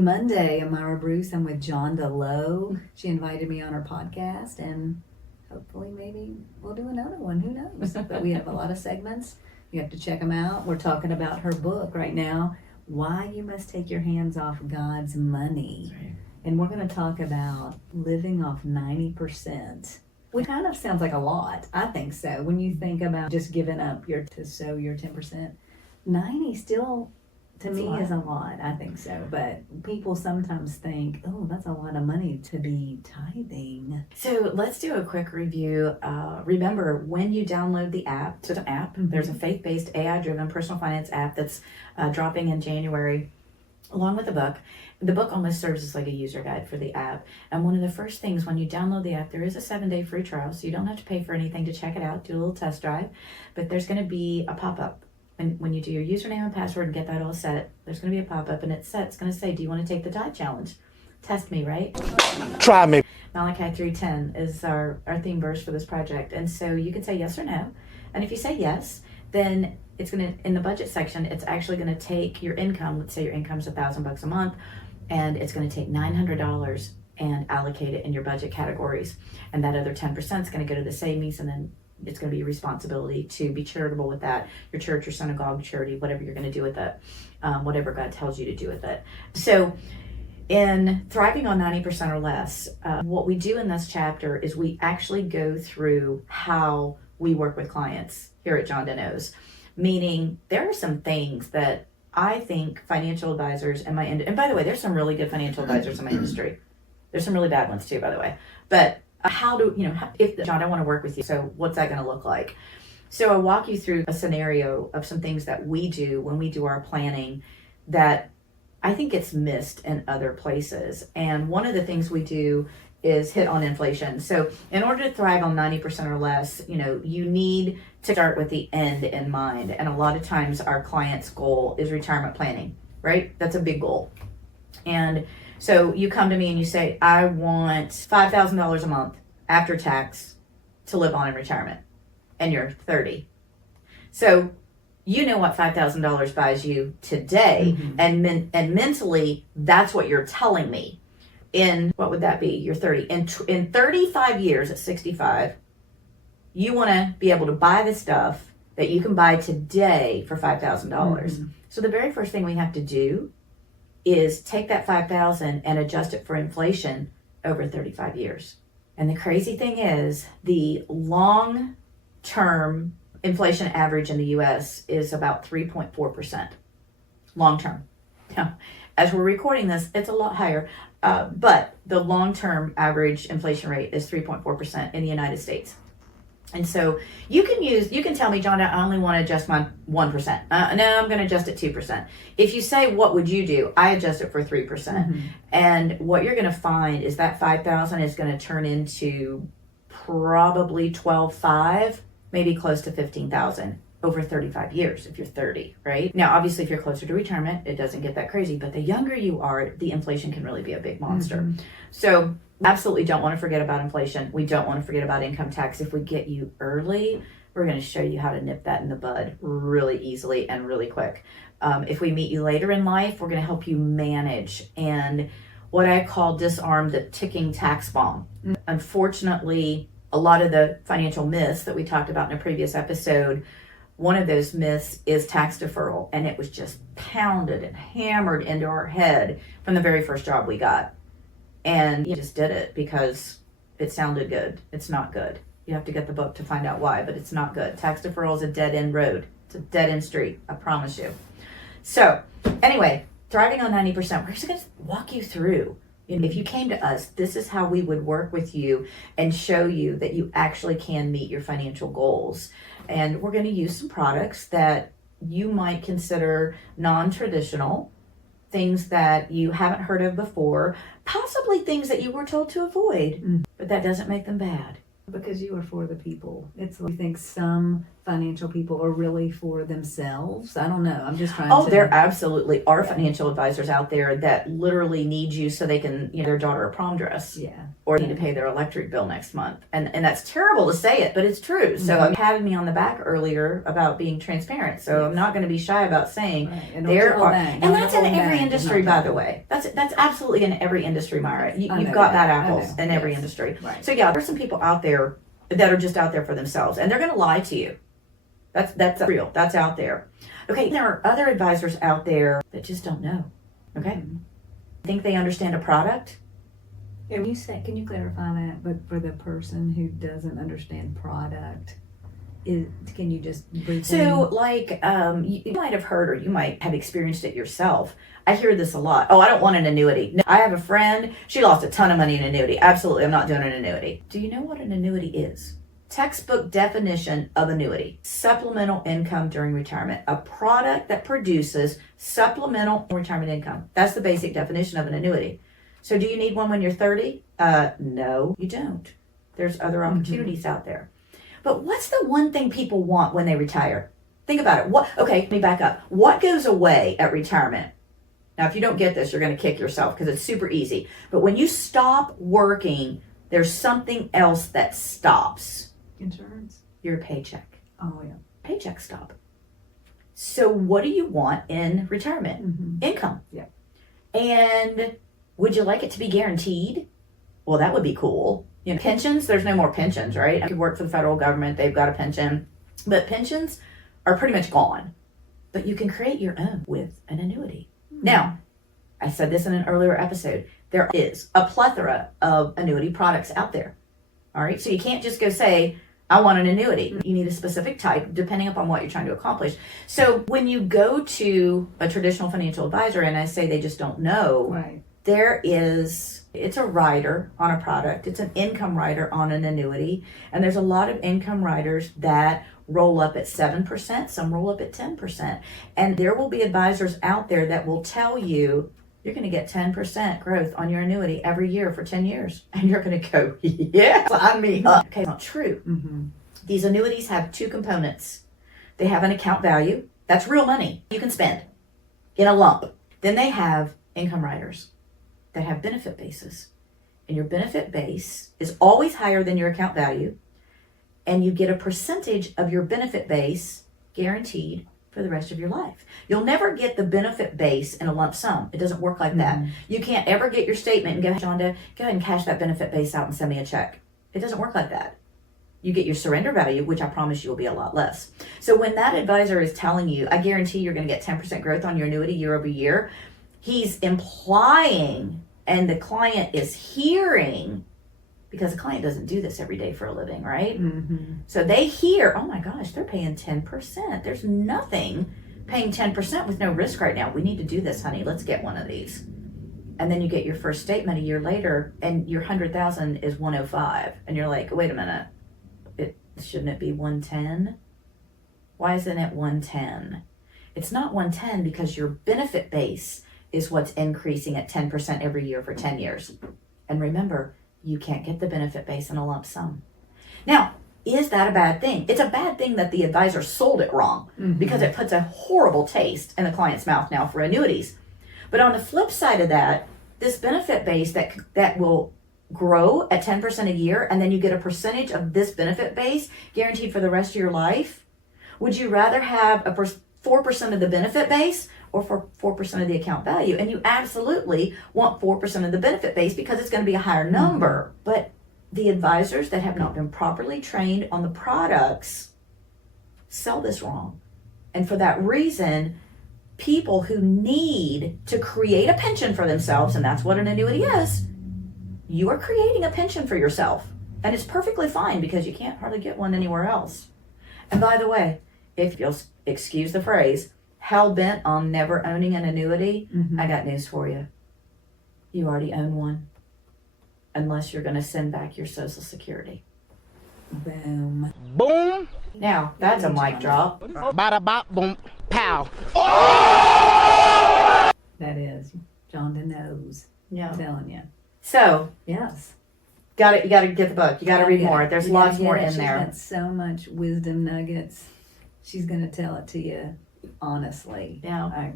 Monday, Amara Bruce. I'm with Jonda Lowe. She invited me on her podcast, and hopefully maybe we'll do another one. Who knows? But we have a lot of segments. You have to check them out. We're talking about her book right now, Why You Must Take Your Hands Off God's Money. Right. And we're going to talk about living off 90%. Which kind of sounds like a lot. I think so. When you think about just giving up to sow your 10%, 90 still to me is a lot. I think so. But people sometimes think, oh, that's a lot of money to be tithing. So let's do a quick review. Remember, when you download the app, there's a faith-based, AI-driven personal finance app that's dropping in January, along with the book. The book almost serves as like a user guide for the app. And one of the first things when you download the app, there is a 7-day free trial, so you don't have to pay for anything to check it out, do a little test drive. But there's going to be a pop-up. And when you do your username and password and get that all set, there's going to be a pop-up, and it's going to say, do you want to take the tithe challenge? Test me, right? Try me. Malachi 3:10 is our theme verse for this project. And so you can say yes or no. And if you say yes, then it's going to, in the budget section, it's actually going to take your income. Let's say your income's $1,000 a month, and it's going to take $900 and allocate it in your budget categories. And that other 10% is going to go to the savings, and then it's going to be your responsibility to be charitable with that, your church, your synagogue, charity, whatever you're going to do with it, whatever God tells you to do with it. So in Thriving on 90% or Less, what we do in this chapter is we actually go through how we work with clients here at Jonda Knows, meaning there are some things that I think financial advisors in my and by the way, there's some really good financial advisors in my industry. There's some really bad ones too, by the way. But how do, if John, I want to work with you, so what's that going to look like? So I walk you through a scenario of some things that we do when we do our planning that I think gets missed in other places. And one of the things we do is hit on inflation. So in order to thrive on 90% or less, you need to start with the end in mind. And a lot of times our client's goal is retirement planning, right? That's a big goal. And so you come to me and you say, I want $5,000 a month after tax to live on in retirement. And you're 30. So you know what $5,000 buys you today. Mm-hmm. And mentally, that's what you're telling me. In, what would that be? You're 30. In 35 years at 65, you want to be able to buy the stuff that you can buy today for $5,000. Mm-hmm. So the very first thing we have to do is take that $5,000 and adjust it for inflation over 35 years. And the crazy thing is the long-term inflation average in the US is about 3.4%. Long-term. Now, as we're recording this, it's a lot higher, but the long-term average inflation rate is 3.4% in the United States. And so you can tell me, John, I only want to adjust my 1%. No, I'm going to adjust it 2%. If you say, what would you do? I adjust it for 3%. Mm-hmm. And what you're going to find is that 5,000 is going to turn into probably 12,500, maybe close to 15,000 over 35 years if you're 30, right? Now, obviously, if you're closer to retirement, it doesn't get that crazy. But the younger you are, the inflation can really be a big monster. Mm-hmm. So absolutely don't want to forget about inflation. We don't want to forget about income tax. If we get you early, we're going to show you how to nip that in the bud really easily and really quick. If we meet you later in life, we're going to help you manage and what I call disarm the ticking tax bomb. Unfortunately, a lot of the financial myths that we talked about in a previous episode, one of those myths is tax deferral, and it was just pounded and hammered into our head from the very first job we got. And you just did it because it sounded good. It's not good. You have to get the book to find out why, but it's not good. Tax deferral is a dead-end road. It's a dead-end street, I promise you. So anyway, Thriving on 90%, we're just going to walk you through. If you came to us, this is how we would work with you and show you that you actually can meet your financial goals. And we're going to use some products that you might consider non-traditional, things that you haven't heard of before, possibly things that you were told to avoid, but that doesn't make them bad. Because you are for the people. It's like you think some financial people are really for themselves. I don't know. I'm just trying to. There absolutely are financial advisors out there that literally need you so they can, their daughter a prom dress. Yeah. Or need to pay their electric bill next month. And that's terrible to say it, but it's true. So you patted me on the back earlier about being transparent. So I'm not going to be shy about saying there are, and that's in every industry, by the way. That's absolutely in every industry, Myra. You've got bad apples in every industry. Right. So there's some people out there that are just out there for themselves, and they're going to lie to you. That's real. That's out there. Okay, there are other advisors out there that just don't know. Okay, think they understand a product. And you say, can you clarify that? But for the person who doesn't understand product, can you just briefly? So, you might have heard, or you might have experienced it yourself. I hear this a lot. Oh, I don't want an annuity. No, I have a friend. She lost a ton of money in annuity. Absolutely, I'm not doing an annuity. Do you know what an annuity is? Textbook definition of annuity: supplemental income during retirement, a product that produces supplemental retirement income. That's the basic definition of an annuity. So do you need one when you're 30? No, you don't. There's other opportunities out there. But what's the one thing people want when they retire? Think about it. Okay, let me back up. What goes away at retirement? Now, if you don't get this, you're going to kick yourself because it's super easy. But when you stop working, there's something else that stops. Insurance? Your paycheck. Oh, yeah. Paychecks stop. So what do you want in retirement? Income. Yeah. And would you like it to be guaranteed? Well, that would be cool. Pensions, there's no more pensions, right? I could work for the federal government. They've got a pension. But pensions are pretty much gone. But you can create your own with an annuity. Now, I said this in an earlier episode. There is a plethora of annuity products out there. All right? So you can't just go say, I want an annuity. You need a specific type depending upon what you're trying to accomplish. So when you go to a traditional financial advisor and I say they just don't know, right. It's a rider on a product. It's an income rider on an annuity. And there's a lot of income riders that roll up at 7%. Some roll up at 10%. And there will be advisors out there that will tell you you're going to get 10% growth on your annuity every year for 10 years. And you're going to go, yeah, sign me up. Okay, not true. These annuities have two components. They have an account value. That's real money you can spend in a lump. Then they have income riders that have benefit bases. And your benefit base is always higher than your account value. And you get a percentage of your benefit base guaranteed for the rest of your life. You'll never get the benefit base in a lump sum. It doesn't work like that. You can't ever get your statement and go, Jonda, go ahead and cash that benefit base out and send me a check. It doesn't work like that. You get your surrender value, which I promise you will be a lot less. So when that advisor is telling you, I guarantee you're going to get 10% growth on your annuity year over year, he's implying, and the client is hearing, because the client doesn't do this every day for a living, right? So they hear, oh my gosh, they're paying 10%. There's nothing paying 10% with no risk right now. We need to do this, honey. Let's get one of these. And then you get your first statement a year later, and your 100,000 is 105, and you're like, wait a minute, shouldn't it be 110? Why isn't it 110? It's not 110 because your benefit base is what's increasing at 10% every year for 10 years. And remember, you can't get the benefit base in a lump sum. Now, is that a bad thing? It's a bad thing that the advisor sold it wrong because it puts a horrible taste in the client's mouth now for annuities. But on the flip side of that, this benefit base that will grow at 10% a year, and then you get a percentage of this benefit base guaranteed for the rest of your life. Would you rather have 4% of the benefit base or for 4% of the account value? And you absolutely want 4% of the benefit base because it's going to be a higher number. But the advisors that have not been properly trained on the products sell this wrong. And for that reason, people who need to create a pension for themselves, and that's what an annuity is, you are creating a pension for yourself. And it's perfectly fine because you can't hardly get one anywhere else. And by the way, if you'll excuse the phrase, hell-bent on never owning an annuity, I got news for you. You already own one. Unless you're going to send back your Social Security. Boom. Boom. Now, that's a mic drop. Bada bop boom pow. That is. Jonda knows. Yeah. I'm telling you. So, Yes. You gotta get the book. You gotta read more. There's You gotta lots get more it. in She's there. got so much wisdom nuggets. She's gonna tell it to you honestly. Yeah.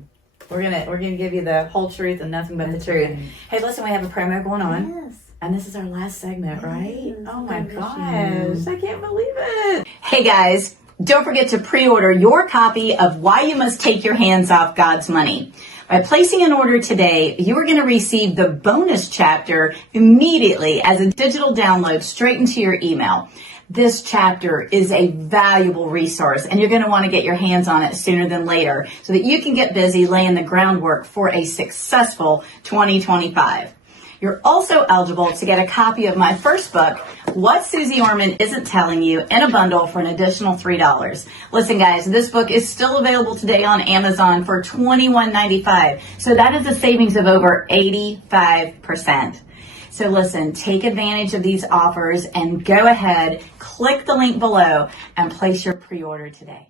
We're gonna give you the whole truth and nothing but the That's truth. right. Hey, listen, we have a promo going on. Yes. And this is our last segment, right? Yes, Oh my goodness, gosh. I can't believe it. Hey guys, don't forget to pre-order your copy of Why You Must Take Your Hands Off God's Money. By placing an order today, you are going to receive the bonus chapter immediately as a digital download straight into your email. This chapter is a valuable resource and you're going to want to get your hands on it sooner than later so that you can get busy laying the groundwork for a successful 2025. You're also eligible to get a copy of my first book, What Susie Orman Isn't Telling You, in a bundle for an additional $3. Listen, guys, this book is still available today on Amazon for $21.95. So that is a savings of over 85%. So listen, take advantage of these offers and go ahead, click the link below and place your pre-order today.